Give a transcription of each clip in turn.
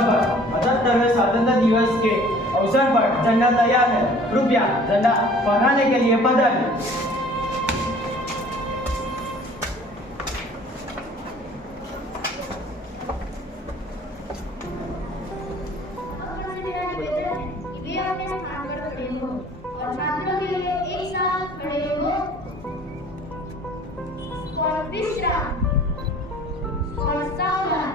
जगह पर 75वें स्वतंत्रता दिवस के अवसर पर झंडा तैयार है। कृपया झंडा फहराने के लिए पधारें। और छात्रों के लिए एक साथ खड़े हो और विश्राम और सावधान।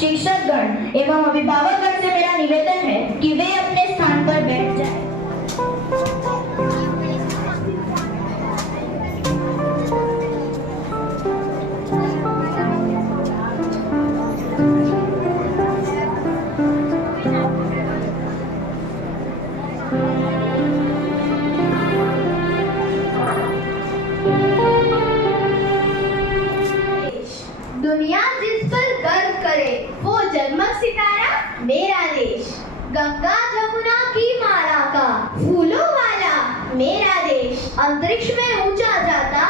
शिक्षकगण एवं अभिभावकगण से मेरा निवेदन है कि वे अपने स्थान पर बैठ जाएं। दुनिया जिस पर गर्व करे वो जगमग सितारा मेरा देश, गंगा जमुना की माला का फूलों वाला मेरा देश, अंतरिक्ष में ऊंचा जाता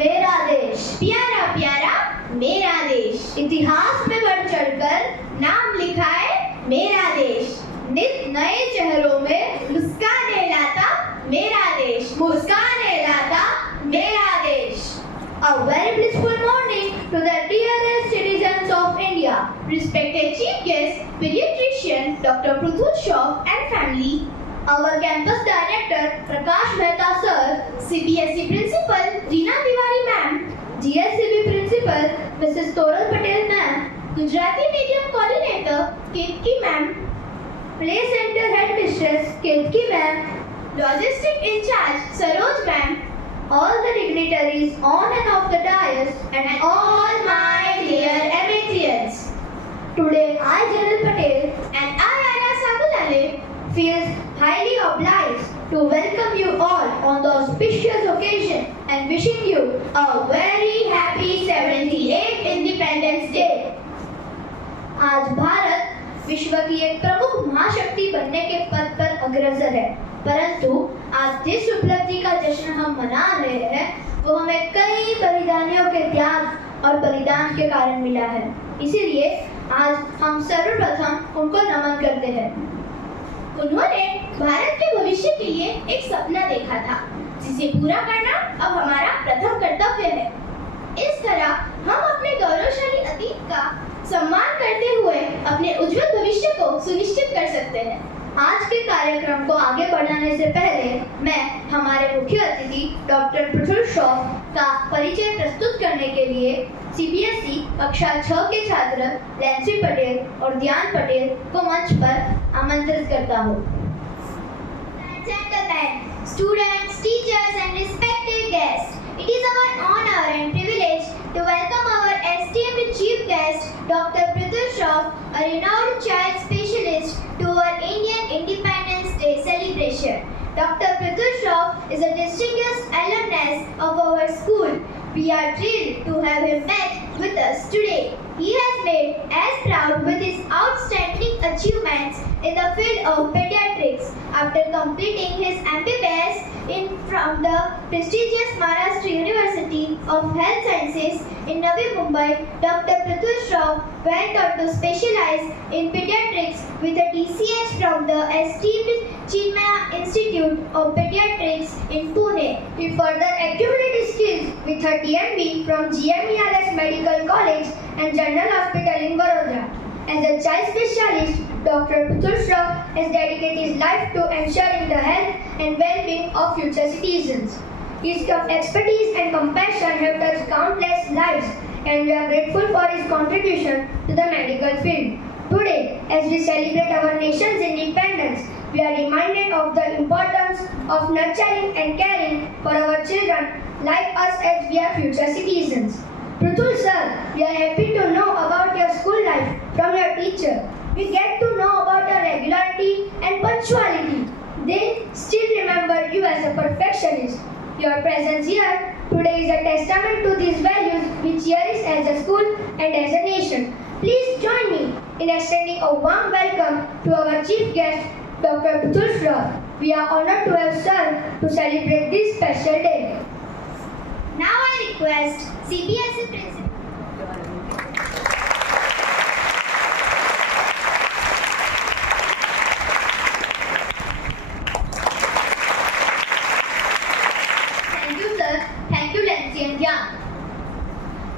मेरा देश, प्यारा प्यारा मेरा देश, इतिहास में बढ़ चढ़कर नाम लिखाए मेरा देश, नित नए चेहरों में मुस्काने लाता मेरा देश, मुस्काने लाता मेरा देश। A very blissful morning to the dearest citizens of India, respected Chief Guest, Pediatrician Dr. Pruthul Shroff and family, our campus director Prakash Mehta sir, CBSE principal Reena Tiwari ma'am, GSCB principal Mrs. Toral Patel ma'am, Gujarati medium coordinator Ketki ma'am, play center headmistress Ketki ma'am, logistic in charge Saroj ma'am, all the dignitaries on and off the dais, and all my dear Amatians. Today, I, General Patel, and I, Anna Sabulale, feel highly obliged to welcome you all on the auspicious occasion and wishing you a very happy 78th Independence Day. आज भारत विश्व की एक प्रमुख महाशक्ति बनने के पथ पर अग्रसर है, परंतु आज जिस उपलब्धि का जश्न हम मना रहे हैं वो हमें कई बलिदानियों के त्याग और बलिदान के कारण मिला है। इसीलिए आज हम सर्वप्रथम उनको नमन करते हैं। उन्होंने भारत के भविष्य के लिए एक सपना देखा था, जिसे पूरा करना अब हमारा प्रथम कर्तव्य है। इस तरह हम अपने गौरवशाली अतीत का सम्मान करते हुए अपने उज्जवल भविष्य को सुनिश्चित कर सकते हैं। आज के कार्यक्रम को आगे बढ़ाने से पहले मैं हमारे मुख्य अतिथि डॉक्टर पृथुल श्रॉफ का परिचय प्रस्तुत करने के लिए CBSE कक्षा 6 के छात्र लैंसी पटेल और ध्यान पटेल को मंच पर आमंत्रित करता हूँ। Gentlemen, students, teachers and respected guests, it is our honor and privilege to welcome our esteemed chief guest, Dr. Pruthul Shroff, a renowned child specialist, to our Indian Independence Day celebration. Dr. Pruthul Shroff is a distinguished alumnus of our school. We are thrilled to have him back with us today. He has made us proud with his outstanding achievements in the field of pediatrics. After completing his MBBS from the prestigious Maharashtra University of Health Sciences in Navi Mumbai, Dr. Pruthul Shroff went on to specialize in pediatrics with a DCH from the esteemed Chinmaya Institute of Pediatrics in Pune. He further accumulated skills with a DMB from GMERS Medical College and General Hospital in Baroda. As a child specialist, Dr. Pruthul Shroff has dedicated his life to ensuring the health and well-being of future citizens. His expertise and compassion have touched countless lives, and we are grateful for his contribution to the medical field. Today, as we celebrate our nation's independence, we are reminded of the importance of nurturing and caring for our children like us as we are future citizens. Pruthul sir, we are happy to know about your school life from your teacher. We get to know about your regularity and punctuality. They still remember you as a perfectionist. Your presence here today is a testament to these values we cherish as a school and as a nation. Please join me in extending a warm welcome to our chief guest, Dr. Pruthul Shroff. We are honored to have sir to celebrate this special day. Now I request CBSE Principal. Thank you sir. Thank you Lancy and Jan.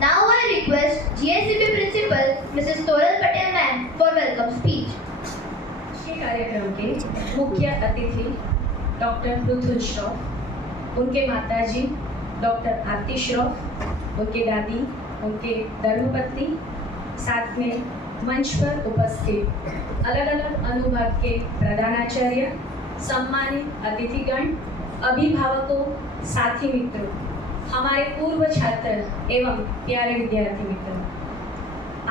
Now I request GSEB Principal Mrs. Toral Patel ma'am for welcome speech. के कार्यक्रम के मुख्य अतिथि doctor Prithul Shroff, उनके माताजी doctor आरती श्रॉफ, उनके दादी, उनके धर्मपत्नी, साथ में मंच पर उपस्थित अलग अलग अनुभाग के प्रधानाचार्य, सम्मानित अतिथिगण, अभिभावकों, साथी मित्रों, हमारे पूर्व छात्र एवं प्यारे विद्यार्थी मित्रों,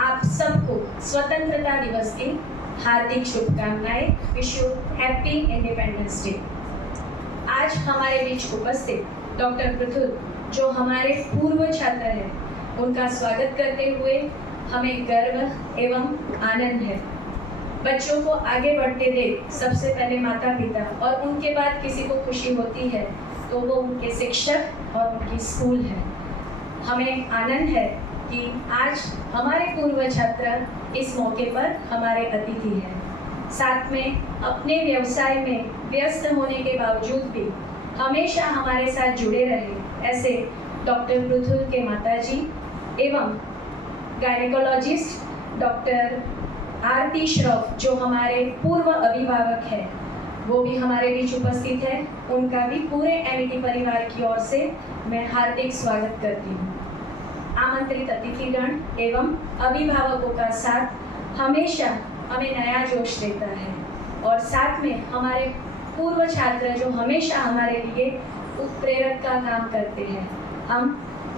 आप सबको स्वतंत्रता दिवस की हार्दिक शुभकामनाएं। Wish you happy independence day. आज हमारे बीच उपस्थित डॉक्टर पृथुल, जो हमारे पूर्व छात्र हैं, उनका स्वागत करते हुए हमें गर्व एवं आनंद है। बच्चों को आगे बढ़ते देख सबसे पहले माता पिता और उनके बाद किसी को खुशी होती है तो वो उनके शिक्षक और उनकी स्कूल है। हमें आनंद है कि आज हमारे पूर्व छात्र इस मौके पर हमारे अतिथि हैं। साथ में अपने व्यवसाय में व्यस्त होने के बावजूद भी हमेशा हमारे साथ जुड़े रहे ऐसे डॉक्टर पृथुल के माताजी एवं गायनेकोलॉजिस्ट डॉक्टर आरती श्रॉफ, जो हमारे पूर्व अभिभावक हैं, वो भी हमारे बीच उपस्थित है। उनका भी पूरे एमिटी परिवार की ओर से मैं हार्दिक स्वागत करती हूँ। आमंत्रित अतिथिगण एवं अभिभावकों का साथ हमेशा हमें नया जोश देता है और साथ में हमारे पूर्व छात्र जो हमेशा हमारे लिए उत्प्रेरक का काम करते हैं। हम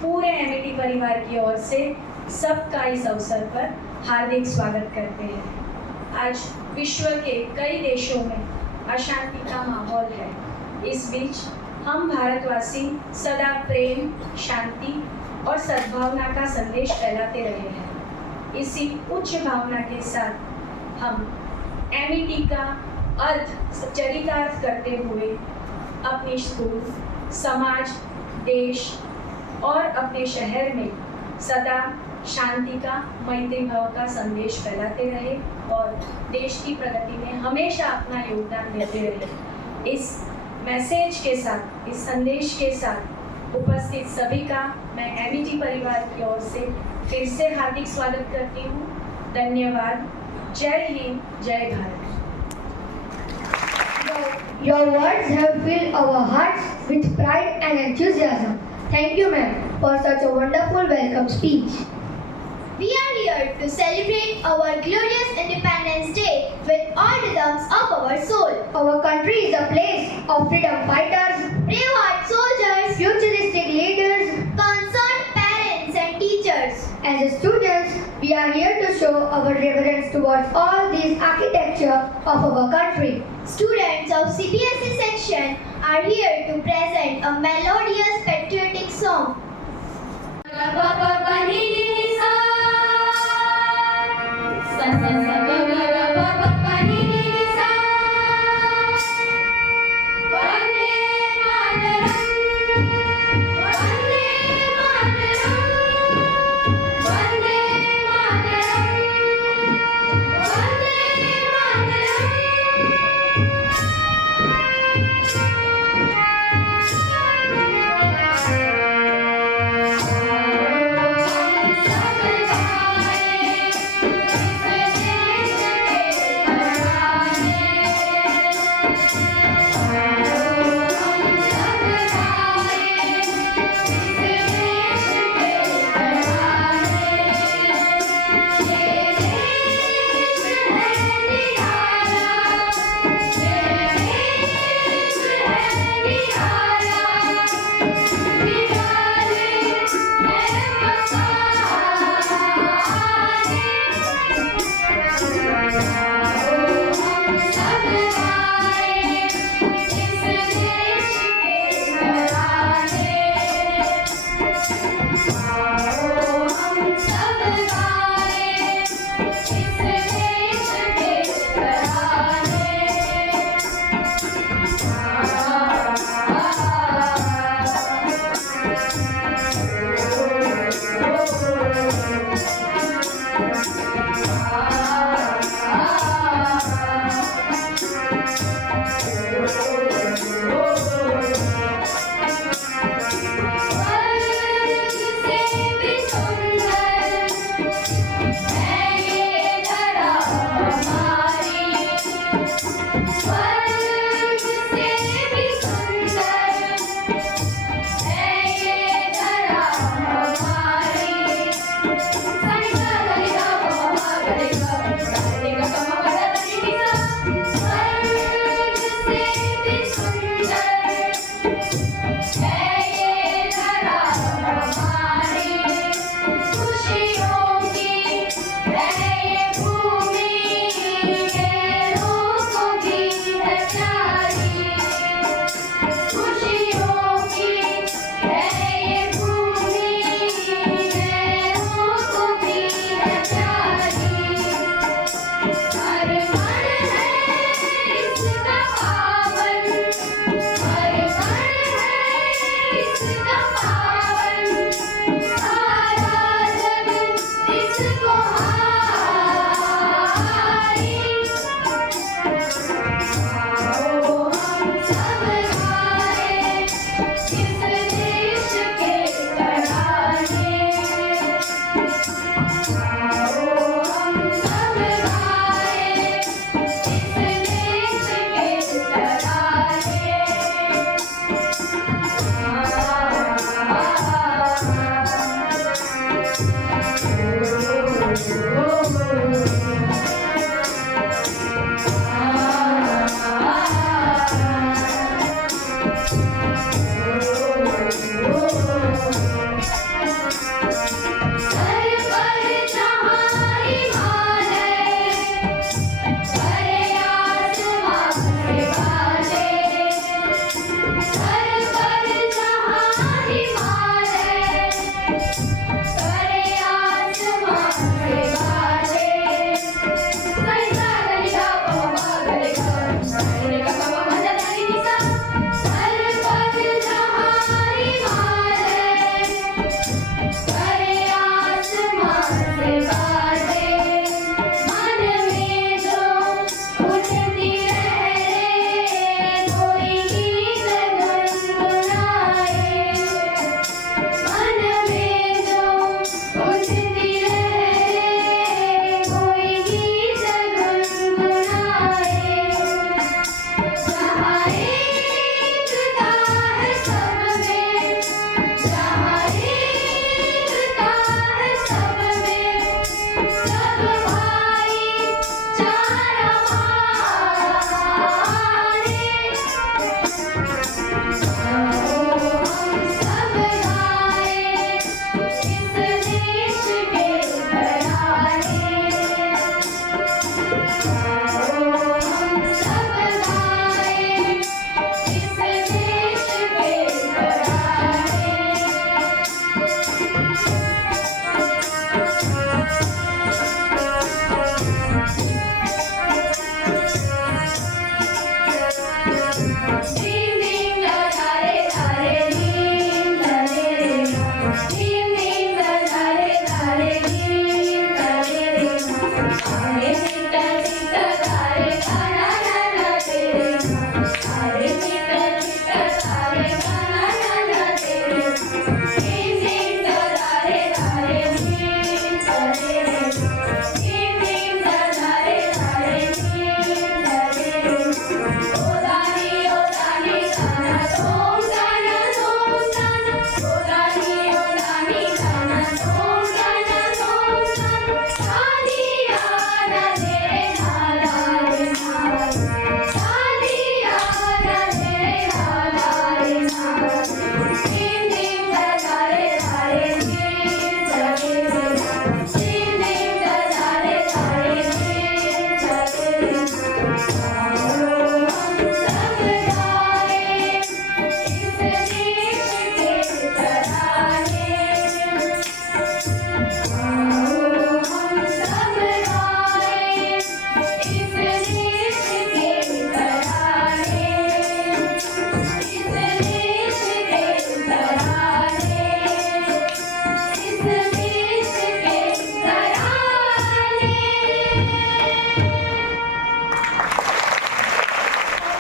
पूरे एमिटी परिवार की ओर से सबका इस अवसर पर हार्दिक स्वागत करते हैं। आज विश्व के कई देशों में अशांति का माहौल है। इस बीच हम भारतवासी सदा प्रेम, शांति और सद्भावना का संदेश फैलाते रहे हैं। इसी उच्च भावना के साथ हम एमिटी का अर्थ चरितार्थ करते हुए अपने स्कूल, समाज, देश और अपने शहर में सदा शांति का, मैत्री भाव का संदेश फैलाते रहे और देश की प्रगति में हमेशा अपना योगदान देते रहे। इस मैसेज के साथ, इस संदेश के साथ उपस्थित सभी का मैं एमिटी परिवार की ओर से फिर से हार्दिक स्वागत करती हूँ। धन्यवाद। जय हिंद, जय Bharat. Your words have filled our hearts with pride and enthusiasm. Thank you, ma'am, for such a wonderful welcome speech. We are here to celebrate our glorious Independence Day with all rhythms of our soul. Our country is a place of freedom fighters, Brave-heart soldiers, futuristic leaders. concerned parents and teachers. As students, we are here to show our reverence towards all these architecture of our country. Students of CBSE section are here to present a melodious patriotic song.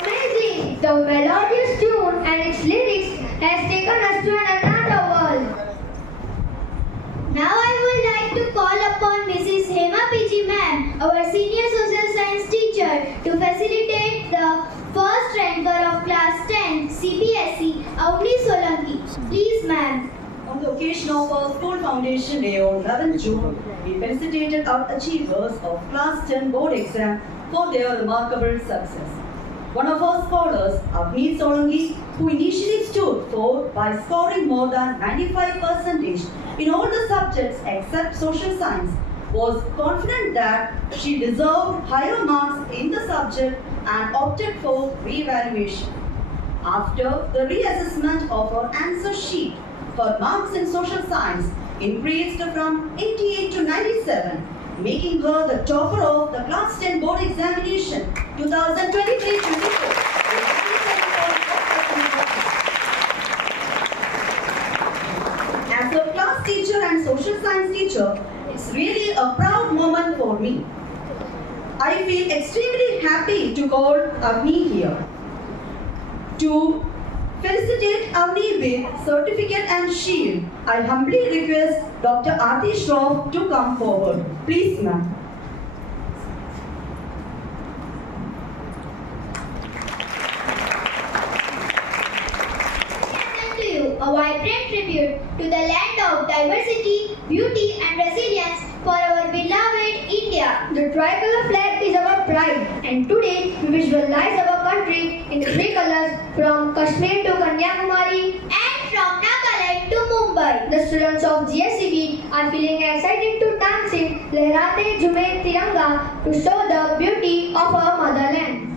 Amazing! The melodious tune and its lyrics has taken us to another world. Now I would like to call upon Mrs. Hema PG ma'am, our senior social science teacher, to facilitate the first ranker of class 10 CBSE, Avni Solanki. Please ma'am. On the occasion of our school foundation day on 11th June, we felicitated our achievers of class 10 board exam for their remarkable success. One of our scholars, Avni Solanki, who initially stood forth by scoring more than 95% in all the subjects except social science, was confident that she deserved higher marks in the subject and opted for re-evaluation. After the reassessment of her answer sheet, her marks in social science increased from 88 to 97, making her the topper of the class 10 board examination 2023-24. As a class teacher and social science teacher, it's really a proud moment for me. I feel extremely happy to call Avni here. To felicitate Avni with certificate and shield, I humbly request Dr. Aarti Shroff to come forward. Please, ma'am. To you, a vibrant tribute to the land of diversity, beauty and resilience for our beloved India. The tricolor flag is our pride, and today we visualize our country in three colors from Kashmir to Kanyakumari. And from Nagaland to Mumbai. The students of GSCB are feeling excited to dance in Lehrate Jhume Tiranga to show the beauty of our motherland.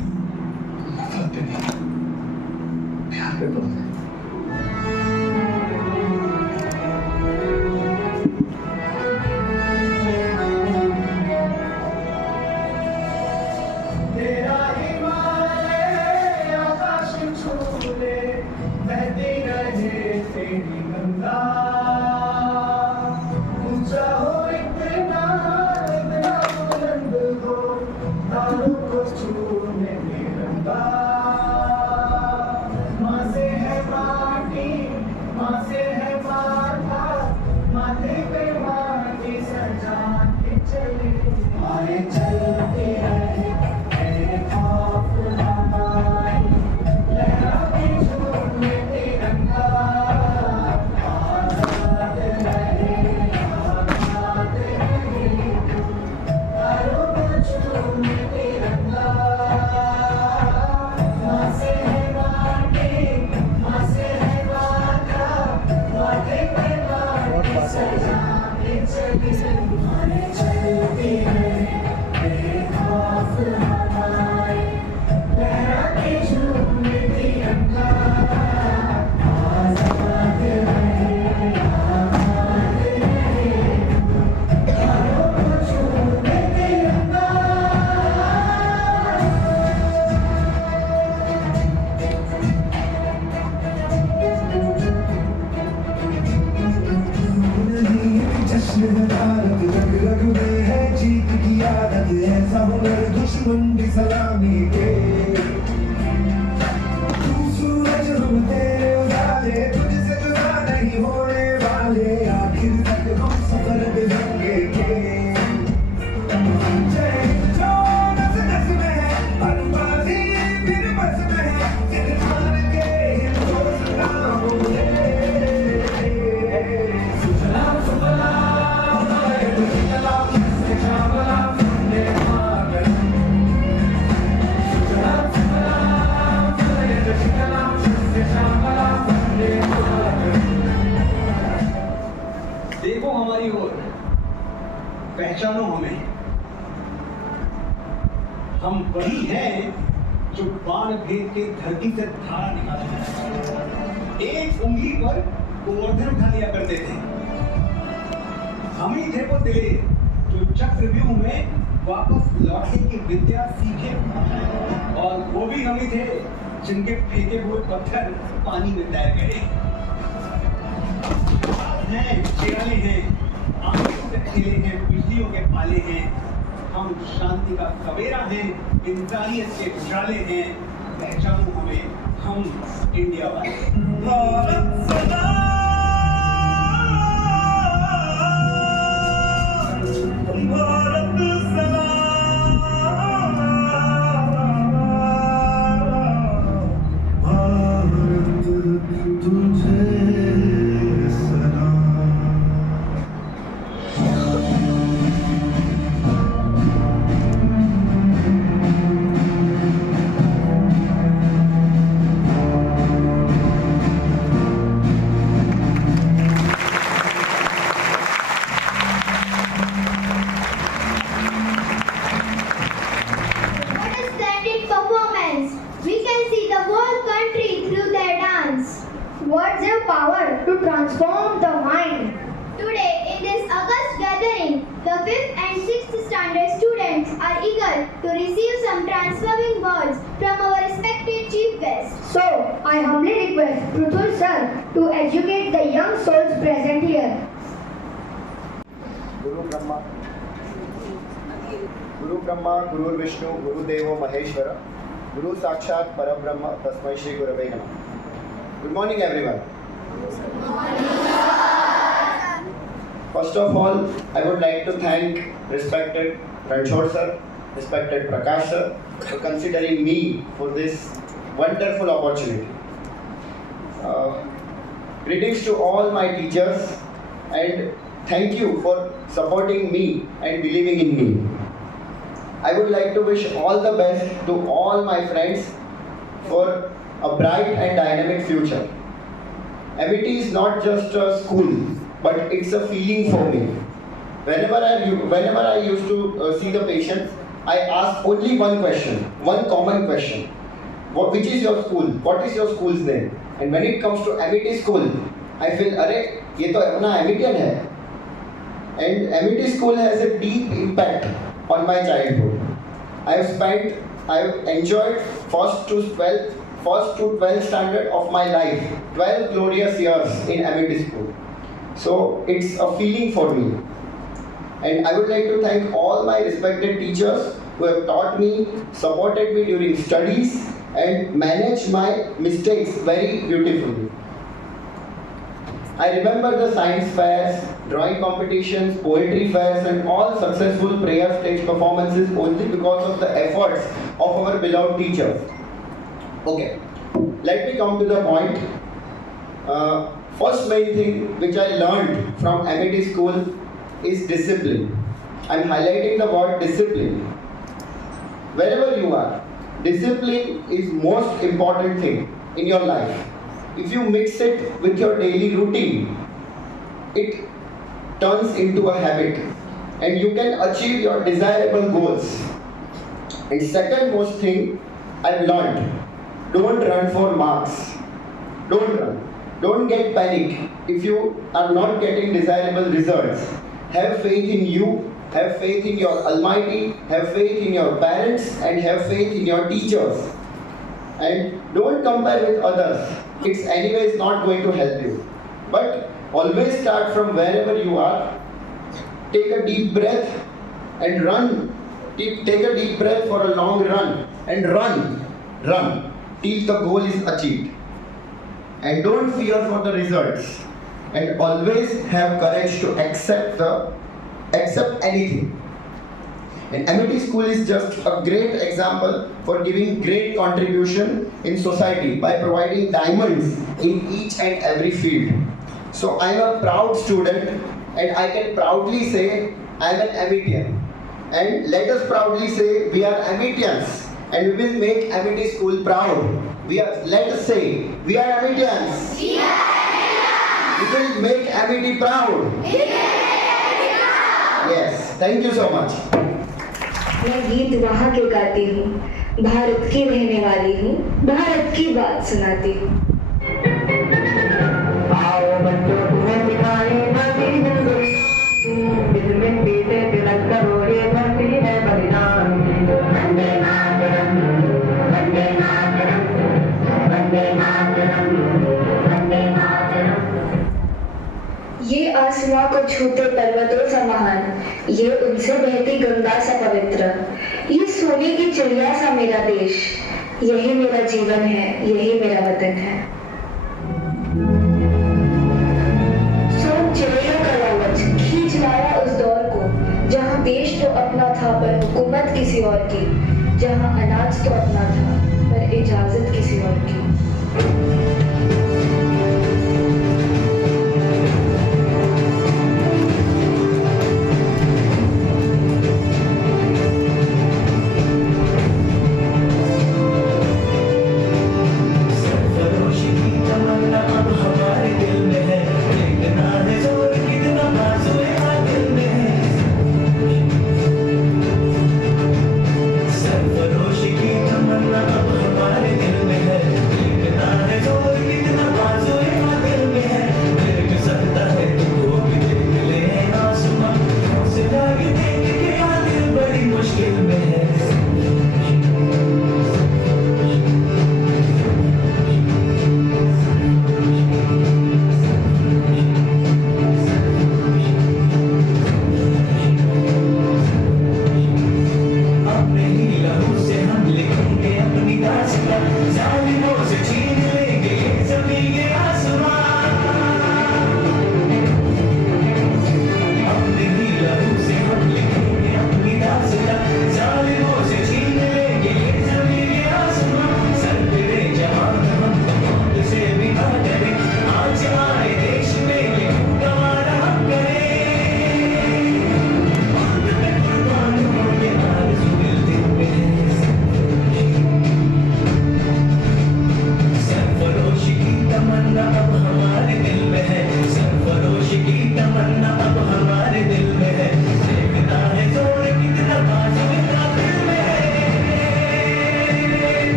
तेरा हिमालय आकाश छूले बहती रहे तेरी गंगा ऊंचा हो इतना इतना बुलंद हो तारों को छूने तिरंगा माँ से है माटी माँ से है माथा माथे पे माटी सजा के चले आए चलते रहे मंडी सलामी के तू सूरज हम तेरे उजाले तुझसे जुदा नहीं होने वाले आखिर तक हम सफर बिजंगे के जय जो नस नस में है बर्बादी फिर बस में है जिंदगान के हिंदुस्तान में सुजला सुफला देखो हमारी ओर, पहचानो हमें। हम वही हैं जो बाण भेद के धरती से धारा निकालते हैं। एक उंगली पर गोवर्धन उठा लिया करते थे। हम ही थे वो दिलेर जो चक्रव्यूह में वापस लौटने की विद्या सीखे, और वो भी हम ही थे जिनके फेंके हुए पत्थर पानी में तैर गए। हैं, शेराले हैं, आंखों से खिले हैं, बिजलियों के पाले हैं। हम शांति का सवेरा हैं, इंसानियत के उजाले हैं। पहचानो हमें, हम इंडिया वाले। भारत सलाम, भारत सलाम, भारत तुझे What a splendid performance! We can see the whole country through their dance. Words have power to transform the mind. Today, in this August gathering, the 5th and 6th standard students are eager to receive some transforming words from our respected chief guest. So, I humbly request Pruthul sir to educate the young souls present here. गुरु ब्रह्मा गुरु विष्णु गुरुदेवो महेश्वर गुरु साक्षात परब्रह्म तस्मै श्री गुरवे नमः. Good morning everyone. First of all, I would like to thank respected Ranchod sir, respected Prakash sir for considering me for this wonderful opportunity. Greetings to all my teachers and thank you for supporting me and believing in me. I would like to wish all the best to all my friends for a bright and dynamic future. MIT is not just a school, but it's a feeling for me. Whenever I used to see the patients, I ask only one question, one common question. Which is your school? What is your school's name? And when it comes to MIT school, I feel, अरे ये तो अपना MITian है. And MIT school has a deep impact on my childhood. I've enjoyed first to 12th standard of my life, 12 glorious years in MIT school. So it's a feeling for me. And I would like to thank all my respected teachers who have taught me, supported me during studies, and managed my mistakes very beautifully. I remember the science fairs, drawing competitions, poetry fairs, and all successful prayer stage performances only because of the efforts of our beloved teachers. Okay, let me come to the point. First main thing which I learned from MIT school is discipline. I'm highlighting the word discipline. Wherever you are, discipline is most important thing in your life. If you mix it with your daily routine, it turns into a habit and you can achieve your desirable goals. And second most thing I've learned, don't run for marks. Don't run. Don't get panic if you are not getting desirable results. Have faith in you, have faith in your Almighty, have faith in your parents, and have faith in your teachers. And don't compare with others. It's anyways not going to help you. But always start from wherever you are. Take a deep breath and run take a deep breath for a long run and run till the goal is achieved. And don't fear for the results. And always have courage to accept anything. And Amity School is just a great example for giving great contribution in society by providing diamonds in each and every field. So I am a proud student and I can proudly say I am an Amitian. And let us proudly say we are Amitians and we will make Amity School proud. Let us say we are Amitians. We will make Amity proud. Yes, thank you so much. मैं गीत वहाँ के गाती हूँ, भारत की रहने वाली हूँ, भारत की बात सुनाती हूँ। आओ बच्चों तुम्हें सिखाए नदी हिंदुस्तान इस मिट्टी से तिलक करो ये धरती है बलिदान की। वंदे मातरम वंदे मातरम वंदे मातरम वंदे मातरम। ये आसमां को छूते पर्वतों सा महान, ये उनसे बहती गंगा सा पवित्र, ये सोने की चिड़िया सा मेरा देश, यही मेरा जीवन है, यही मेरा वतन है। सोन चिड़ियों का लालच खींच लाया उस दौर को, जहाँ देश तो अपना था पर हुकूमत किसी और की, जहाँ अनाज तो अपना था पर इजाजत किसी और की।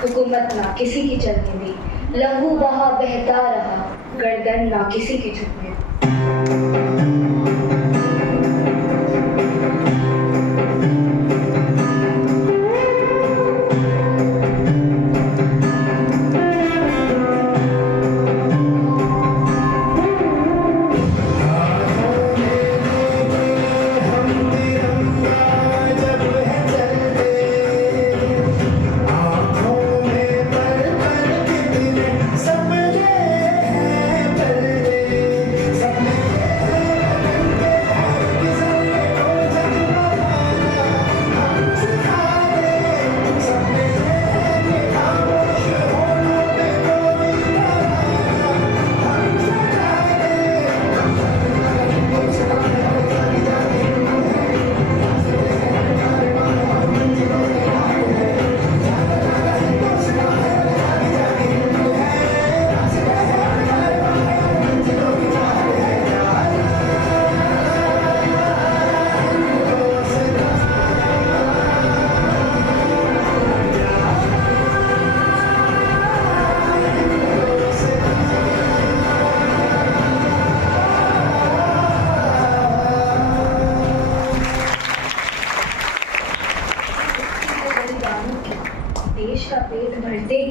हुकूमत ना किसी की चलने दी, लहू बहा बहता रहा, गर्दन ना किसी की झुकने दी।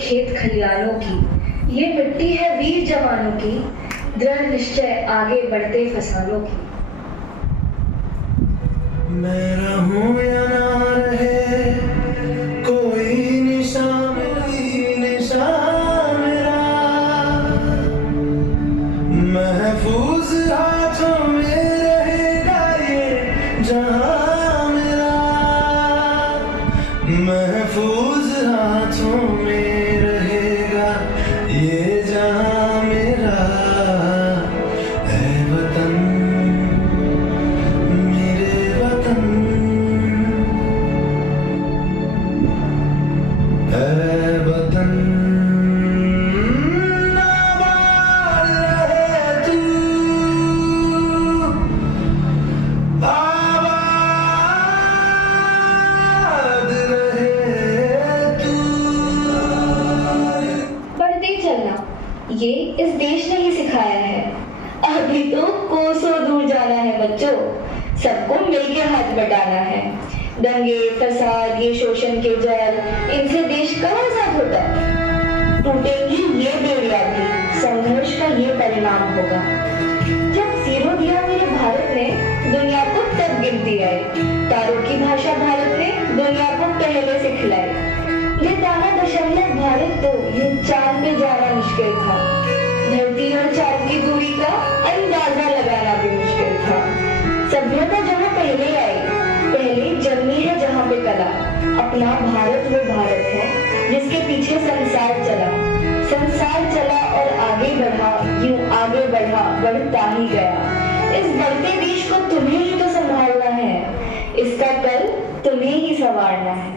खेत खलियानों की, ये मिट्टी है वीर जवानों की, दृढ़ निश्चय आगे बढ़ते फसानों की। मैं रहूं या ना रहे कोई निशान ही निशान मेरा, महफूज हाथों में रहेगा ये जहां मेरा, महफूज हाथों में रहेगा ये जहां मेरा। है वतन मेरे वतन, है वतन आबाद रहे तू, आबाद रहे तू। बढ़ते चलना ये इस देश ने ही सिखाया है। अभी तो कोसों दूर जाना है बच्चों, सबको मिलके हाथ बटाना है। दंगे फसाद ये शोषण के जल, इनसे देश कब आजाद होगा? टूटेंगी ये बेड़ियां भी, संघर्ष का ये परिणाम होगा। जब जीरो दिया मेरे भारत ने, दुनिया को तब गिनती आई। तारों की भाषा भारत ने दुनिया को पहले से खिलाई। ये दाना दशमलव भारत तो ये चांद पे जाना मुश्किल था। धरती और चांद की दूरी का अंदाजा लगाना भी मुश्किल था। सभ्यता जहाँ पहले आई, पहले जन्मी है जहाँ पे कला। अपना भारत वो भारत है जिसके पीछे संसार चला। संसार चला और आगे बढ़ा, यूं आगे बढ़ा, बढ़ता ही गया। इस बढ़ते देश को तुम्हें ही तो संभालना है, इसका कल तुम्हें ही संवारना है।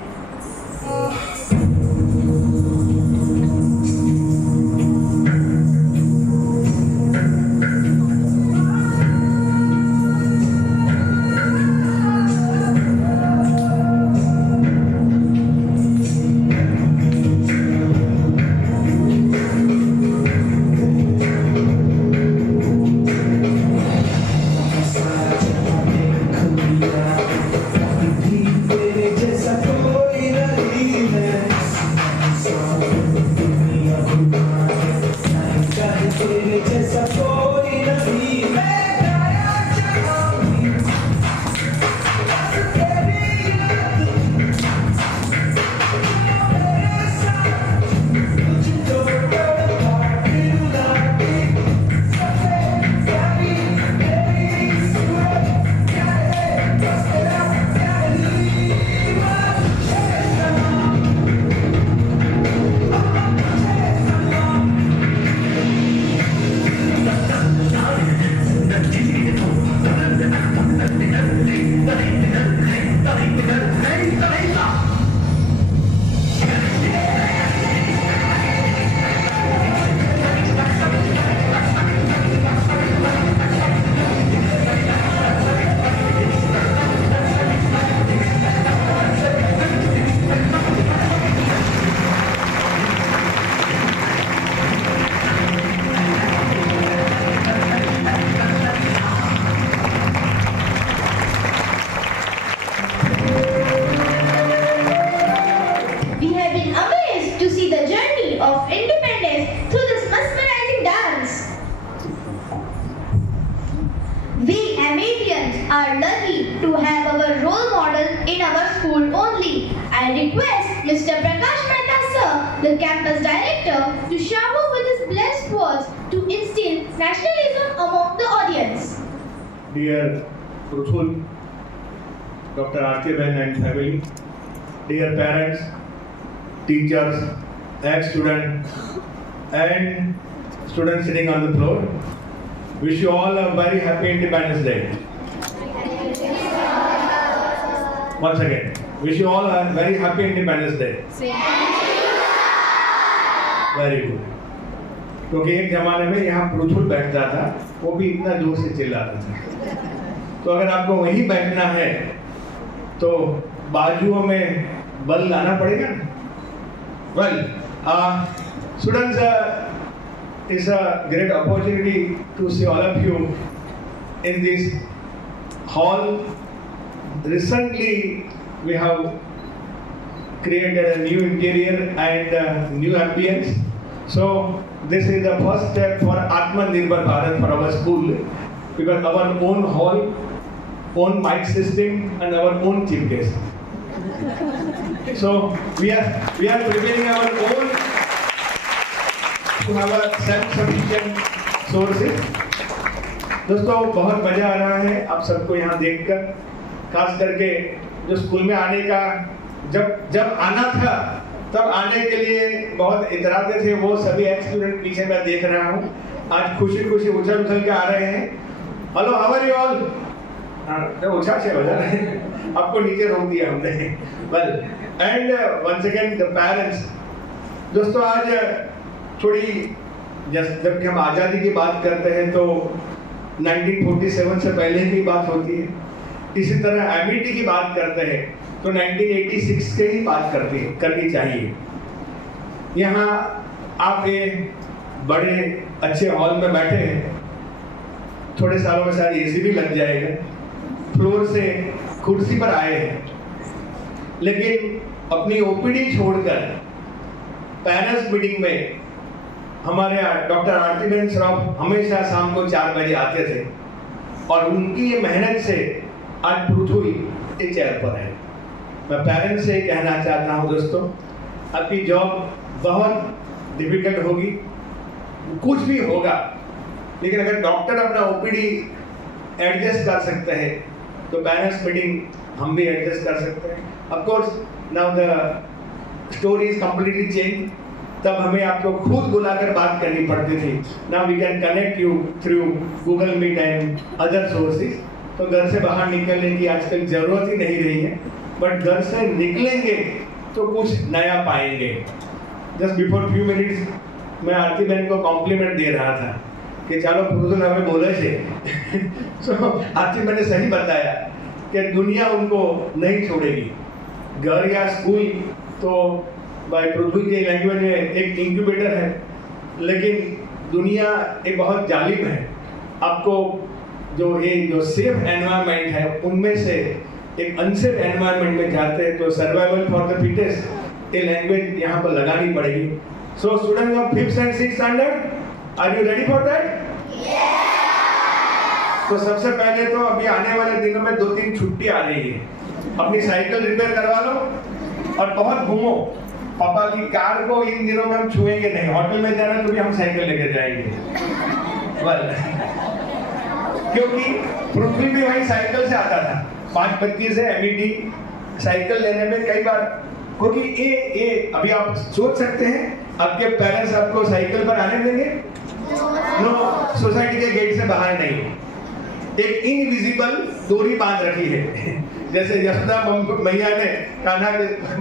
are lucky to have our role model in our school only. I request Mr. Prakash Mehta sir, the campus director, to shower with his blessed words to instill nationalism among the audience. Dear Pruthul, Dr. R.K. Ben and family, dear parents, teachers, ex-students and students sitting on the floor, wish you all a very happy Independence Day. Once again, wish you all a very happy Independence Day. Very good. क्योंकि एक जमाने में यहाँ पृथुल बैठता था, वो भी इतना जोर से चिल्लाता था। तो अगर आपको वहीं बैठना है, तो बाजुओं में बल लाना पड़ेगा ना। Well, students, it's a great opportunity to see all of you in this hall. Recently, we have created a new interior and new ambience. So this is the first step for Atmanirbhar Bharat for our school, because our own hall, own mic system, and our own chief guest. So we are preparing our own to have a self-sufficient sources. दोस्तों बहुत मजा आ रहा है आप सबको यहाँ देखकर, खास करके जो स्कूल में आने का जब आना था तब आने के लिए बहुत इतराते थे, वो सभी एक्स-स्टूडेंट पीछे मैं देख रहा हूँ, आज खुशी खुशी उछल के आ रहे हैं। Hello, how are you all? तो उछल से हो जा रहे हैं, आपको नीचे रोक दिया हमने। Well, and once again the parents. दोस्तों आज थोड़ी जब हम आज़ादी की बात करते हैं तो 1947 से पहले की बात होती है, इसी तरह एमिटी की बात करते हैं तो 1986 से ही बात करनी चाहिए। यहाँ आप एक बड़े अच्छे हॉल में बैठे हैं, थोड़े सालों में शायद एसी भी लग जाएगा, फ्लोर से कुर्सी पर आए हैं, लेकिन अपनी ओपीडी छोड़कर पेरेंट्स मीटिंग में हमारे डॉक्टर आरतीबेन श्रॉफ हमेशा शाम को 4 बजे आते थे और उनकी ये मेहनत से आज पृथ्वी इस चेयर पर है। मैं पेरेंट्स से कहना चाहता हूँ दोस्तों, आपकी जॉब बहुत डिफिकल्ट होगी, कुछ भी होगा, लेकिन अगर डॉक्टर अपना ओपीडी एडजस्ट कर सकते हैं तो पेरेंट्स मीटिंग हम भी एडजस्ट कर सकते हैं। Of course now the story is completely change. तब हमें आपको खुद बुलाकर बात करनी पड़ती थी, now we can connect you through Google Meet and other sources. तो घर से बाहर निकलने की आजकल जरूरत ही नहीं रही है, बट घर से निकलेंगे तो कुछ नया पाएंगे। जस्ट बिफोर फ्यू मिनट्स मैं आरती बहन को कॉम्प्लीमेंट दे रहा था कि चलो पुरुष हमें बोले से सो आरती बहन ने सही बताया कि दुनिया उनको नहीं छोड़ेगी। घर या स्कूल तो भाई पृथ्वी के लैंग्वेज में एक इंक्यूबेटर है, लेकिन दुनिया एक बहुत जालिम है। आपको जो सेफ एनवायरनमेंट है उनमें से एक अनसेफ एनवायरनमेंट में जाते हैं तो सर्वाइवल फॉर द फिटेस्ट ये लैंग्वेज यहाँ पर लगानी पड़ेगी। So students of 5th and 6th standard, are you ready for that? तो सबसे पहले तो अभी आने वाले दिनों में 2-3 छुट्टी आ रही है, अपनी साइकिल रिपेयर करवा लो और बहुत घूमो। पापा की कार को इन दिनों में हम छुएंगे नहीं, होटल में जाना तो भी हम साइकिल लेकर जाएंगे। क्योंकि पृथ्वी भी वही साइकिल से आता था, 5:25 से एमईडी साइकिल लेने में कई बार, क्योंकि ये अभी आप सोच सकते हैं आपके पेरेंट्स आपको साइकिल पर आने देंगे? नो, सोसाइटी के गेट से बाहर नहीं, एक इनविजिबल दूरी बांध रखी है, जैसे यशोदा मैया ने कान्हा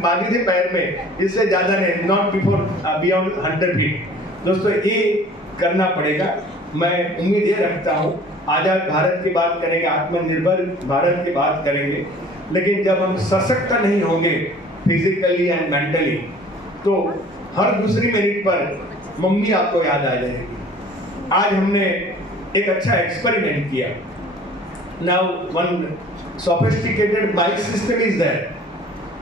बांधी थी पैर में, इससे ज्यादा नहीं, नॉट बिफोर बियॉन्ड 100 फीट। दोस्तों ये करना पड़ेगा। मैं उम्मीद ये रखता हूँ आजाद भारत की बात करेंगे, आत्मनिर्भर भारत की बात करेंगे, लेकिन जब हम सशक्त नहीं होंगे फिजिकली एंड मेंटली तो हर दूसरी मिनट पर मम्मी आपको याद आ जाएगी। आज हमने एक अच्छा एक्सपेरिमेंट किया। Now one sophisticated mic system is there,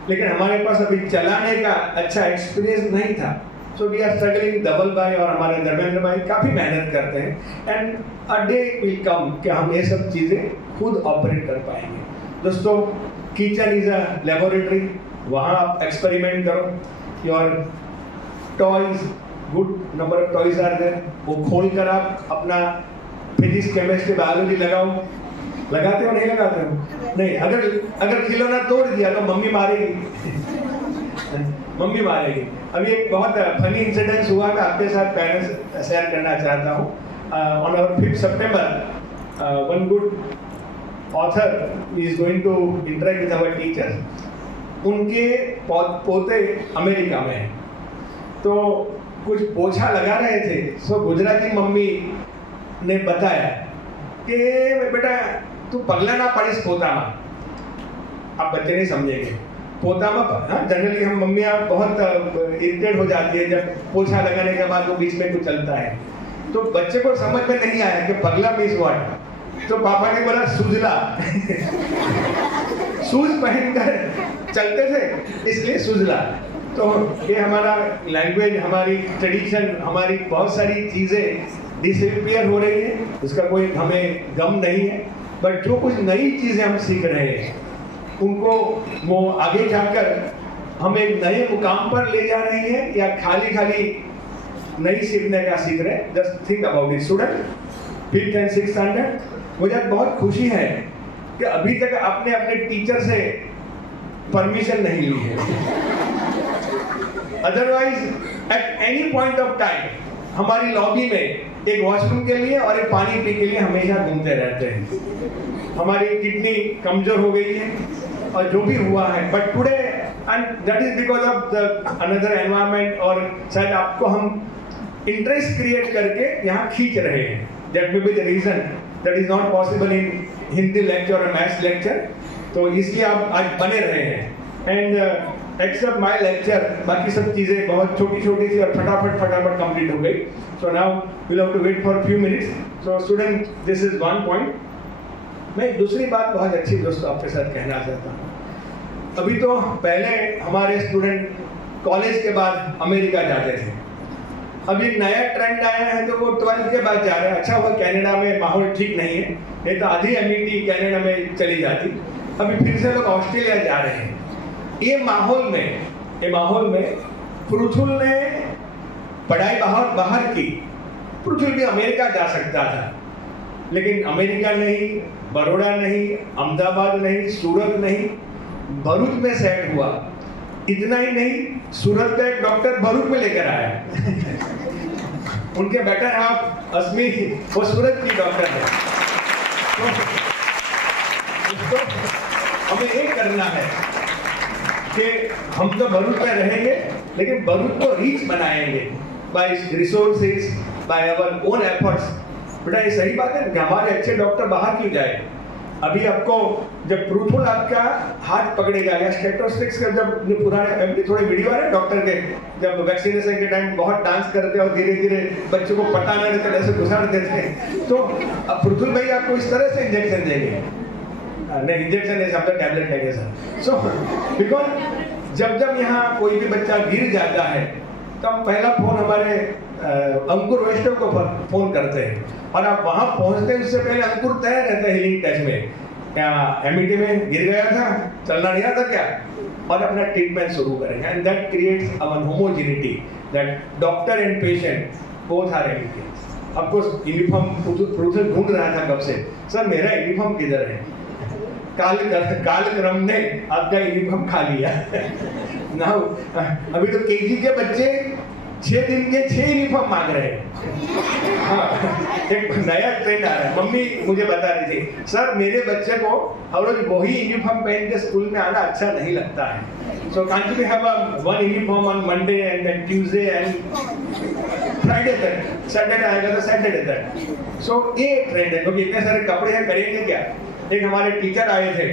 लेकिन हमारे पास अभी चलाने का अच्छा एक्सपीरियंस नहीं था। So we are struggling. Dhaval भाई और हमारे धर्मेंद्र भाई काफ़ी मेहनत करते हैं, and a day will come कि हम ये सब चीज़ें खुद ऑपरेट कर पाएंगे। दोस्तों किचन इज अ लेबोरेटरी, वहाँ आप एक्सपेरिमेंट करो। Your toys, good number of toys are there, वो खोल कर आप अपना फिजिक्स केमिस्ट्री बायोलॉजी लगाओ। लगाते हो नहीं लगाते हो? नहीं, अगर खिलौना तोड़ दिया तो मम्मी मारेगी मम्मी मारेगी। अभी एक बहुत फनी इंसिडेंस हुआ, मैं आपके साथ पेरेंट्स शेयर करना चाहता हूँ। On our 5th September, one good author is going to interact with our teachers. उनके पोते अमेरिका में हैं, तो कुछ पोछा लगा रहे थे। सो गुजराती मम्मी ने बताया कि बेटा तू पगला ना पड़ीस पोता में। आप बच्चे नहीं समझेंगे, पोता में जनरली हम मम्मियाँ बहुत इरिटेट हो जाती है जब पोछा लगाने के बाद वो बीच में कुछ चलता है। तो बच्चे को समझ में नहीं आया कि पगला मीन्स व्हाट, तो पापा ने बोला सुजला शूज पहनकर चलते थे, इसलिए सुजला। तो ये हमारा लैंग्वेज, हमारी ट्रेडिशन, हमारी बहुत सारी चीज़ें डिसअपियर हो रही है, उसका कोई हमें गम नहीं है। बट जो कुछ नई चीज़ें हम सीख रहे हैं उनको वो आगे जाकर हम एक नए मुकाम पर ले जा रही है या खाली नई सीखने का सीख रहे हैं। Just think about it student 5th and 6th standard. मुझे बहुत खुशी है कि अभी तक आपने अपने टीचर से परमिशन नहीं ली है। Otherwise at any point of time हमारी लॉबी में एक वॉशरूम के लिए और एक पानी पी के लिए हमेशा घूमते रहते हैं। हमारी किडनी कमजोर हो गई है और जो भी हुआ है, but today and that is because of the another environment, और शायद आपको हम इंटरेस्ट क्रिएट करके यहाँ खींच रहे हैं। That may be the reason that is not possible in Hindi lecture और मैथ्स लेक्चर। तो इसलिए आप आज बने रहे हैं। एंड एक्सेप्ट माय लेक्चर, बाकी सब चीज़ें बहुत छोटी छोटी सी और फटाफट कंप्लीट हो गई। So now we have to wait for few minutes. So student, this is one point. मैं दूसरी बात बहुत अच्छी दोस्तों आपके साथ कहना चाहता हूँ। अभी तो पहले हमारे स्टूडेंट कॉलेज के बाद अमेरिका जाते थे। अब एक नया ट्रेंड आया है तो वो 12th के बाद जा रहे हैं। अच्छा हुआ कनाडा में माहौल ठीक नहीं है, नहीं तो आधी एमईटी कनाडा में चली जाती। अभी फिर से लोग ऑस्ट्रेलिया जा रहे हैं। ये माहौल में पृथुल ने पढ़ाई बाहर की। पृथुल भी अमेरिका जा सकता था, लेकिन अमेरिका नहीं, बड़ौदा नहीं, अहमदाबाद नहीं, सूरत नहीं, भरूच में सेट हुआ। इतना ही नहीं, सूरत का एक डॉक्टर भरूच में लेकर आया। उनके बेटर हाफ अस्मी वो सूरत की डॉक्टर है। तो हमें ये करना है कि हम तो भरूच में रहेंगे, लेकिन भरूच को रीच बनाएंगे by resources, by our own efforts. बेटा ये सही बात है कि हमारे अच्छे डॉक्टर बाहर क्यों जाए। अभी आपको जब पृथुल आपका हाथ पकड़ेगा या स्टेटोस्टिक्स का, जब पुराने थोड़े वीडियो आ रहे डॉक्टर के, जब वैक्सीनेशन के टाइम बहुत डांस करते और धीरे धीरे बच्चों को पता ना रहता ऐसे घुसाड़ देते हैं। तो अब पृथुल भाई आपको इस तरह से इंजेक्शन देंगे, नहीं इंजेक्शन नहीं सब टैबलेट लेंगे सर। सो बिकॉज जब यहाँ कोई भी बच्चा गिर जाता है तो हम पहला फोन हमारे अंकुर वैष्णव को फोन करते हैं, और आप वहां पहुंचते हैं उससे पहले अंकुर तैयार रहता है हीलिंग टच में। क्या एमईटी में गिर गया था, चलना नहीं आता क्या, और अपना ट्रीटमेंट शुरू करेंगे। And that creates a homogeneity that doctor and patient both are amicates. Of course uniform Prithul ढूंढ रहा था कब से, सर मेरा यूनिफॉर्म किधर है। कालक्रम ने आपका यूनिफॉर्म खा लिया। नाउ अभी तो केजी के बच्चे 6 दिन के 6 यूनिफॉर्म मांग रहे हैं। हाँ, एक नया ट्रेंड आ रहा है। मम्मी मुझे बता रही थी, सर मेरे बच्चे को हर रोज वही यूनिफॉर्म पहन के स्कूल में आना अच्छा नहीं लगता है। So can't you have one uniform on Monday and then Tuesday and Friday तक, सैटरडे आएगा तो सैटरडे तक। सो ये ट्रेंड है, क्योंकि इतने सारे कपड़े हैं, करेंगे क्या। एक हमारे टीचर आए थे,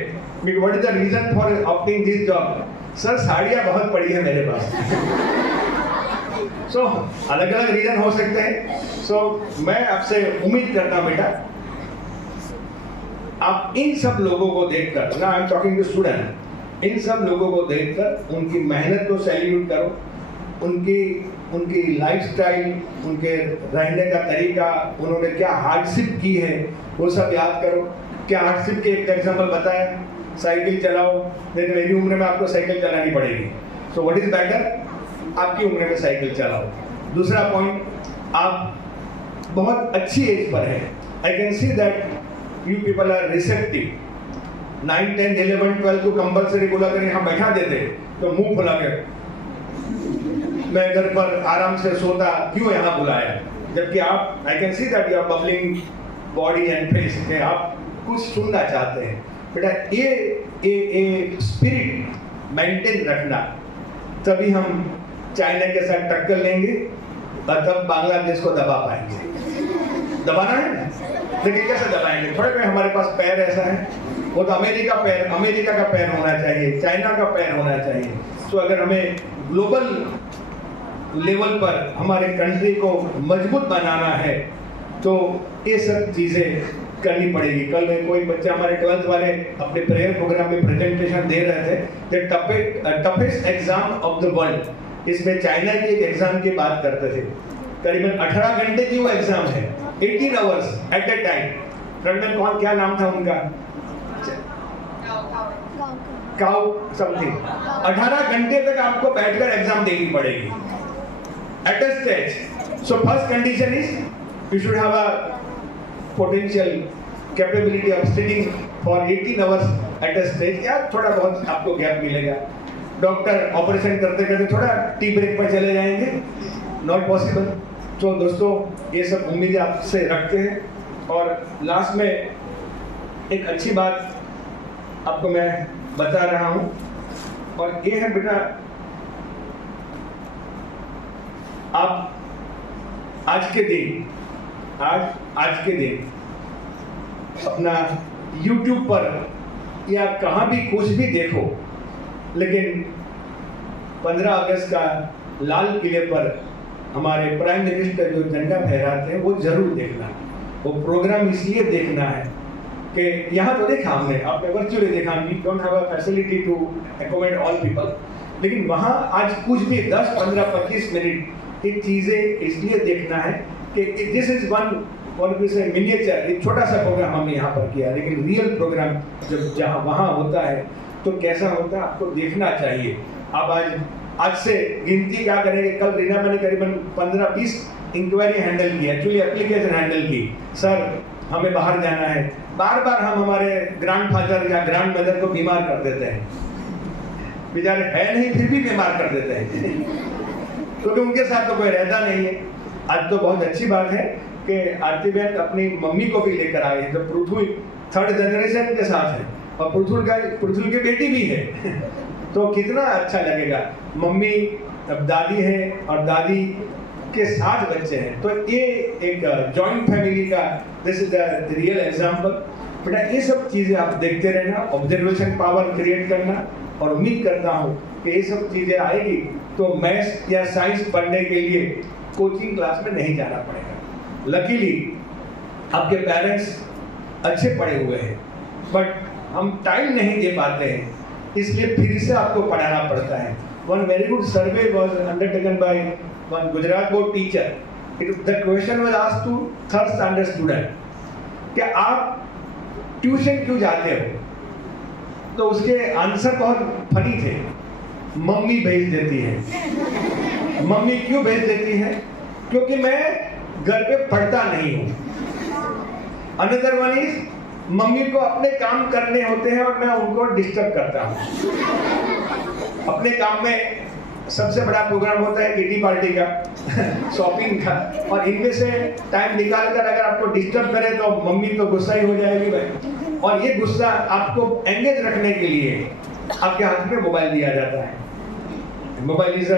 what is the reason for opting this job. Sir साड़ियाँ बहुत पड़ी है मेरे पास। सो अलग अलग रीजन हो सकते हैं। सो मैं आपसे उम्मीद करता हूं बेटा, आप इन सब लोगों को देखकर, ना I am talking to student, इन सब लोगों को देखकर उनकी मेहनत को सैल्यूट करो, उनकी लाइफस्टाइल, उनके रहने का तरीका, उन्होंने क्या हार्डशिप की है वो सब याद करो। क्या हार्डशिप के एक एग्जाम्पल बताया, साइकिल चलाओ, लेकिन मेरी उम्र में आपको साइकिल चलानी पड़ेगी। सो व्हाट इज बेटर, आपकी उम्र में साइकिल चलाओ। दूसरा पॉइंट, आप बहुत अच्छी एज पर हैं। I can see that you people are receptive. 9, 10, 11, 12 को कंपल्सरी बुला कर यहाँ बैठा देते तो मुंह खुला कर मैं घर पर आराम से सोता, क्यों यहाँ बुलाया। जबकि आप, I can see that you are bubbling body and face, आप कुछ सुनना चाहते हैं। बेटा ये स्पिरिट मेंटेन रखना, तभी हम चाइना के साथ टक्कर लेंगे और तब बांग्लादेश को दबा पाएंगे। दबाना है ना, लेकिन कैसे दबाएंगे। थोड़े में हमारे पास पैर ऐसा है, वो तो अमेरिका का पैर होना चाहिए, चाइना का पैर होना चाहिए। तो अगर हमें ग्लोबल लेवल पर हमारे कंट्री को मजबूत बनाना है तो ये सब चीज़ें करनी पड़ेगी। कल में कोई बच्चा हमारे 12th वाले अपने प्रेयर प्रोग्राम में प्रेजेंटेशन दे रहे थे the toughest exam of the world. इसमें चाइना के एक एग्जाम की बात करते थे। करीबन 18 घंटे की वो एग्जाम है, 18 आवर्स एट ए टाइम। रंगन कौन, क्या नाम था उनका? Cow something. 18 घंटे तक आपको बैठकर एग्जाम देनी पड़ेगी at a stage. So first condition is you should have a potential capability of sitting for 18 hours at a stage, या थोड़ा बहुत आपको गैप मिलेगा। डॉक्टर ऑपरेशन करते करते थोड़ा टी ब्रेक पर चले जाएंगे, नॉट पॉसिबल। तो दोस्तों ये सब उम्मीदें आपसे रखते हैं। और लास्ट में एक अच्छी बात आपको मैं बता रहा हूं, और ये है बेटा, आप आज के दिन अपना YouTube पर या कहाँ भी कुछ भी देखो, लेकिन 15 अगस्त का लाल किले पर हमारे प्राइम मिनिस्टर जो झंडा फहराते हैं वो जरूर देखना। वो प्रोग्राम इसलिए देखना है कि यहाँ तो देखा हमने, आपने वर्चुअली देखा, we don't have a facility to accommodate all people, लेकिन वहाँ आज कुछ भी 10, 15, 25 मिनट एक चीज़ें इसलिए देखना है कि दिस इज वन मिनिएचर, एक छोटा सा प्रोग्राम हमने यहाँ पर किया, लेकिन रियल प्रोग्राम जब जहाँ वहाँ होता है तो कैसा होता है आपको देखना चाहिए। अब आज से गिनती क्या करेंगे, कल रीना मैंने करीबन 15-20 इंक्वायरी हैंडल की, एक्चुअली एप्लीकेशन हैंडल की। सर हमें बाहर जाना है, बार बार हम हमारे ग्रैंडफादर या ग्रैंड मदर को बीमार कर देते हैं, बेचारे है नहीं फिर भी बीमार कर देते हैं क्योंकि उनके साथ तो कोई रहता नहीं है। आज तो बहुत अच्छी बात है कि आरती बहन अपनी मम्मी को भी लेकर आए, जो पृथ्वी 3rd जनरेशन के साथ है और पृथ्वी की बेटी भी है तो कितना अच्छा लगेगा। मम्मी अब दादी है और दादी के 7 बच्चे हैं, तो ये एक जॉइंट फैमिली का this is the real example. बेटा ये सब चीजें आप देखते रहना, ऑब्जर्वेशन पावर क्रिएट करना, और उम्मीद करता हूँ कि ये सब चीजें आएगी तो मैथ्स या साइंस पढ़ने के लिए कोचिंग क्लास में नहीं जाना पड़ेगा। लकीली आपके पेरेंट्स अच्छे पढ़े हुए हैं, बट हम टाइम नहीं दे पाते हैं, इसलिए फिर से आपको पढ़ाना पड़ता है। One very good survey was undertaken by one Gujarat board teacher. The question was asked to 3rd standard student कि आप ट्यूशन क्यों जाते हो, तो उसके आंसर बहुत फनी थे। मम्मी भेज देती है। मम्मी क्यों भेज देती है? क्योंकि मैं घर पे पढ़ता नहीं हूँ। अनदर वन इज मम्मी को अपने काम करने होते हैं और मैं उनको डिस्टर्ब करता हूँ। अपने काम में सबसे बड़ा प्रोग्राम होता है किटी पार्टी का शॉपिंग का, और इनमें से टाइम निकाल कर अगर आपको डिस्टर्ब करे तो मम्मी तो गुस्सा ही हो जाएगी भाई। और ये गुस्सा आपको एंगेज रखने के लिए आपके हाथ में मोबाइल दिया जाता है। मोबाइल इज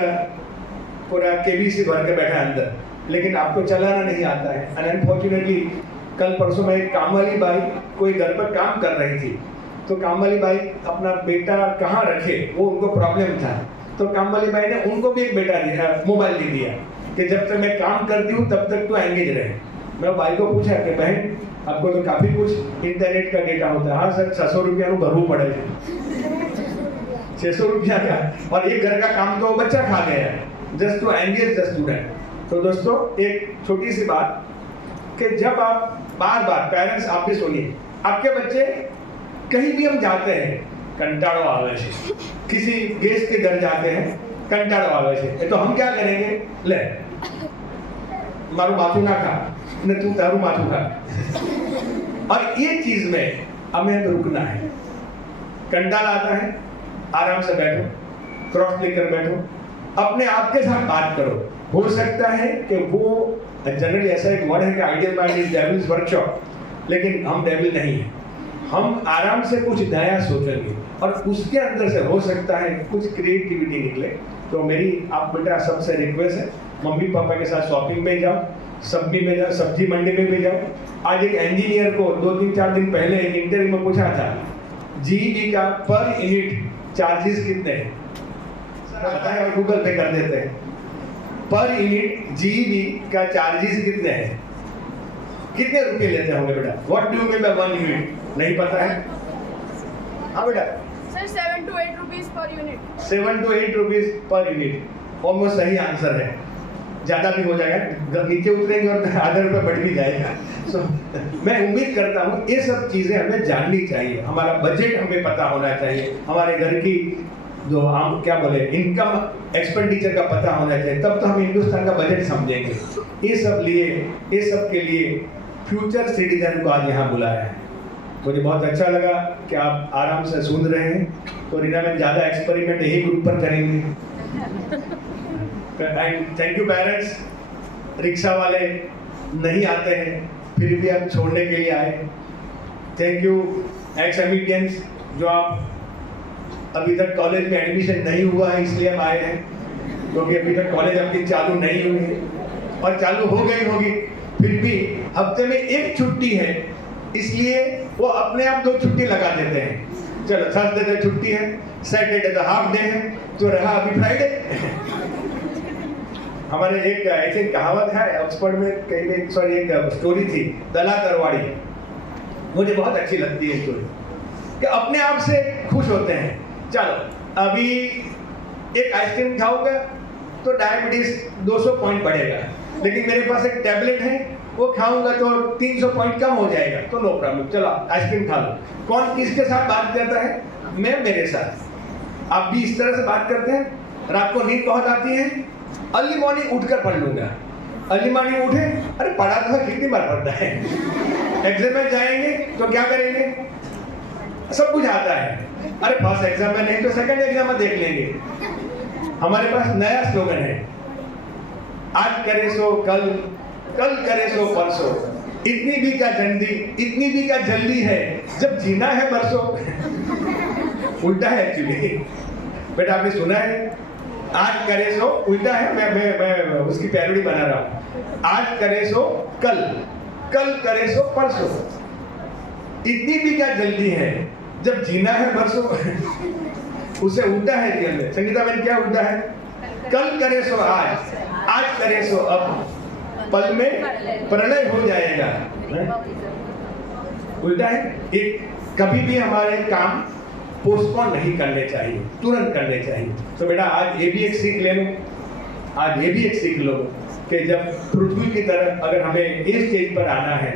पूरा केबीसी भर के बैठा अंदर, लेकिन आपको चलाना नहीं आता है। एंड अनफॉर्चुनेटली कल परसों में एक काम वाली बाई कोई घर पर काम कर रही थी, तो काम वाली बाई अपना बेटा कहाँ रखे वो उनको प्रॉब्लम था, तो काम वाली बाई ने उनको भी एक बेटा दिया, मोबाइल दे दिया कि जब तक मैं काम करती हूँ तब तक तो एंगेज रहे। मैं बाई को पूछा कि बहन आपको तो काफी कुछ इंटरनेट का डेटा होता है। हाँ सर 600 रुपया भरવું પડે છે, 600 रुपया का, और एक घर का काम तो बच्चा खा गया, just to engage the student. तो दोस्तों एक छोटी सी बात कि जब आप बार बार पेरेंट्स आप भी सुनिए, आपके बच्चे कहीं भी हम जाते हैं कंटाड़ो आवे छे, किसी गेस्ट के घर जाते हैं कंटाड़ो आवे छे, तो हम क्या करेंगे, ले मारू माथू ना खा न तू तारू माथू खा। और ये चीज में हमें रुकना है। कंटाला आता है, आराम से बैठो, क्रॉस लेकर बैठो, अपने आप के साथ बात करो। हो सकता है कि वो जनरली ऐसा एक वर्ड है कि ideal mind is devils workshop, लेकिन हम डेविल नहीं है। हम आराम से कुछ नया सोचेंगे और उसके अंदर से हो सकता है कुछ क्रिएटिविटी निकले। तो मेरी आप बेटा सबसे रिक्वेस्ट है, मम्मी पापा के साथ शॉपिंग में जाओ, सब्जी में जाओ, सब्जी मंडी में भी जाओ। आज एक इंजीनियर को 2-3-4 दिन पहले एक इंटरव्यू में पूछा था जीईबी का पर यूनिट चार्जेस कितने हैं, बताए और गूगल पे कर देते हैं। पर यूनिट जीईबी का चार्जेस कितने हैं, कितने रुपए लेते होंगे बेटा? What do you mean by 1 unit? नहीं पता है? हाँ बेटा, sir 7 to 8 rupees per unit. 7 to 8 rupees per unit almost सही आंसर है। ज़्यादा भी हो जाएगा, नीचे उतरेंगे और आधा रुपये बढ़ भी जाएगा। So, मैं उम्मीद करता हूँ ये सब चीज़ें हमें जाननी चाहिए, हमारा बजट हमें पता होना चाहिए, हमारे घर की जो हम क्या बोले इनकम एक्सपेंडिचर का पता होना चाहिए, तब तो हम हिंदुस्तान का बजट समझेंगे। ये सब के लिए फ्यूचर सिटीजन को आज यहाँ बुलाया है। मुझे बहुत अच्छा लगा कि आप आराम से सुन रहे हैं। तो रीना में ज़्यादा एक्सपेरिमेंट यही ग्रुप पर करेंगे। And thank you parents. Rickshaw वाले नहीं आते हैं फिर भी आप छोड़ने के लिए आए। थैंक यू एक्स एमिडियंस जो आप अभी तक कॉलेज में एडमिशन नहीं हुआ है इसलिए हम आए हैं, क्योंकि अभी तक कॉलेज अपनी चालू नहीं हुई है और चालू हो गई होगी, फिर भी हफ्ते में एक छुट्टी है इसलिए वो अपने आप 2 छुट्टी लगा देते हैं। चलो थर्सडे छुट्टी है, सैटरडे तो हाफ डे है, तो रहा अभी फ्राइडे। हमारे एक ऐसी कहावत है ऑक्सफोर्ड में कहीं एक स्टोरी थी, दला तरवाड़ी, मुझे बहुत अच्छी लगती है स्टोरी, कि अपने आप से खुश होते हैं। चलो अभी एक आइसक्रीम खाऊंगा तो डायबिटीज 200 पॉइंट बढ़ेगा, लेकिन मेरे पास एक टैबलेट है वो खाऊंगा तो 300 पॉइंट कम हो जाएगा, तो नो प्रॉब्लम, चलो आइसक्रीम खा लो। कौन किसके साथ बात करता है? मैं मेरे साथ। आप भी इस तरह से बात करते हैं? रात को नींद बहुत आती है, अर्ली मॉर्निंग उठकर पढ़ लूंगा। अर्ली मॉर्निंग उठे, अरे पढ़ा तो कितनी बार पढ़ता है। एग्जाम में जाएंगे तो क्या करेंगे? सब कुछ आता है, अरे फर्स्ट एग्जाम में नहीं तो सेकंड एग्जाम में देख लेंगे। हमारे पास नया स्लोगन है, आज करे सो कल, कल करे सो परसों, इतनी भी क्या जल्दी है, जब जीना है बरसों। उल्टा है एक्चुअली, बेटा आपने सुना है, आज करे सो उल्टा है, मैं उसकी पैरोडी बना रहा हूँ। आज करे सो कल, कल करे सो परसों, इतनी भी क्या जल्दी है, जब जीना है बरसों। उसे उल्टा है रियल में। संगीता मैंने क्या उल्टा है? कल करे सो आज, आज करे सो अब, पल में प्रलय हो जाएगा। उल्टा है। एक कभी भी हमारे काम पोस्टपोन नहीं करने चाहिए, तुरंत करने चाहिए। तो बेटा आज ये भी एक सीख ले लो, आज ये भी एक सीख लो कि जब पृथ्वी की तरफ अगर हमें इस स्टेज पर आना है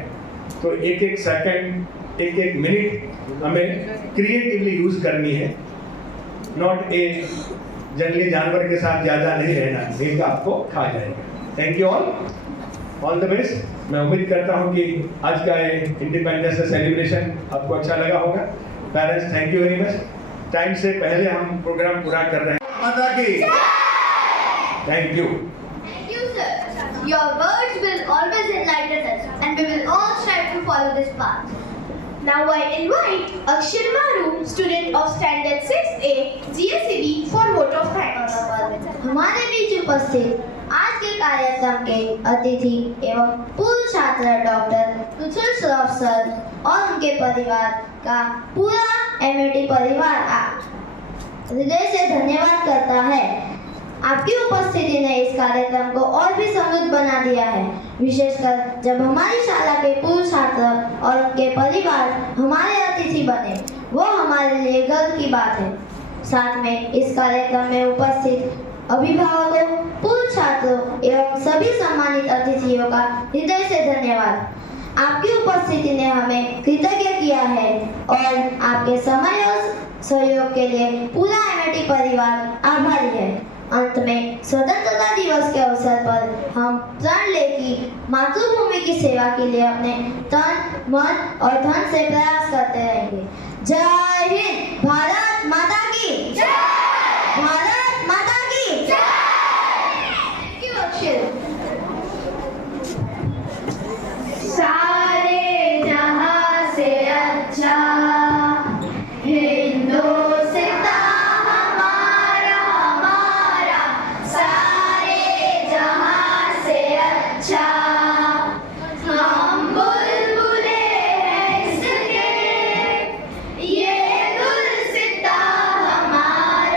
तो एक एक सेकंड, एक एक मिनट हमें क्रिएटिवली यूज करनी है, नॉट ए जंगली जानवर के साथ ज्यादा नहीं रहना, नहीं तो आपको खा जाएगा। Thank you all the best. मैं उम्मीद करता हूँ कि आज का इंडिपेंडेंस डे सेलिब्रेशन आपको अच्छा लगा होगा। Parents thank you very much. Time से पहले हम प्रोग्राम पूरा कर रहे हैं। माता की thank you. Thank you, sir. Your words will always enlighten us, and we will all strive to follow this path. Now I invite Akshar Maru, student of Standard 6A, GSEB, for vote of thanks. हमारे बीच उपस्थित आज के कार्यक्रम के अतिथि एवं पूर्व छात्र डॉक्टर पृथुल श्रॉफ सर और उनके परिवार का पूरा एमयूटी परिवार हृदय से धन्यवाद करता है। आपकी उपस्थिति ने इस कार्यक्रम को और भी समृद्ध बना दिया है, विशेषकर जब हमारी शाला के पूर्व छात्र और उनके परिवार हमारे अतिथि बने, वो हमारे लिए गर्व की बात है। साथ में इस कार्यक्रम में उपस्थित अभिभावकों, पूर्व छात्रों एवं सभी सम्मानित अतिथियों का हृदय से धन्यवाद। आपकी उपस्थिति ने हमें कृतज्ञ किया है और आपके समय और सहयोग के लिए पूरा एमयूटी परिवार आभारी है। अंत में स्वतंत्रता दिवस के अवसर पर हम प्रण ले कि मातृभूमि की सेवा के लिए अपने तन, मन और धन से प्रयास करते रहेंगे। जय हिंद। भारत माता की जय। भारत माता की जय। थैंक यू अक्षर। सारे जहां से अच्छा हिंदुस्तान हमारा, हमारा सारे जहां से अच्छा। हम बुलबुले हैं इसके, ये गुलसिता हमारा।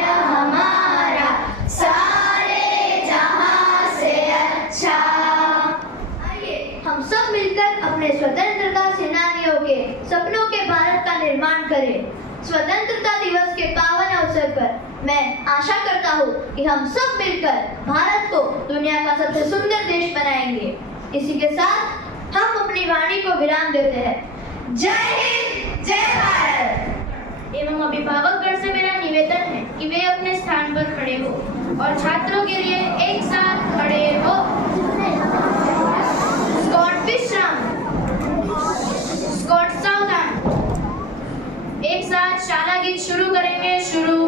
स्वतंत्रता दिवस के पावन अवसर पर मैं आशा करता हूँ कि हम सब मिलकर भारत को दुनिया का सबसे सुंदर देश बनाएंगे। इसी के साथ हम अपनी वाणी को विराम देते हैं। जय हिंद, जय भारत। एवं अभिभावकगण से मेरा निवेदन है कि वे अपने स्थान पर खड़े हो और छात्रों के लिए एक साथ खड़े हो। स्कॉट विश्राम, स्कॉट सावधान। एक साथ शाला गीत शुरू करेंगे। शुरू।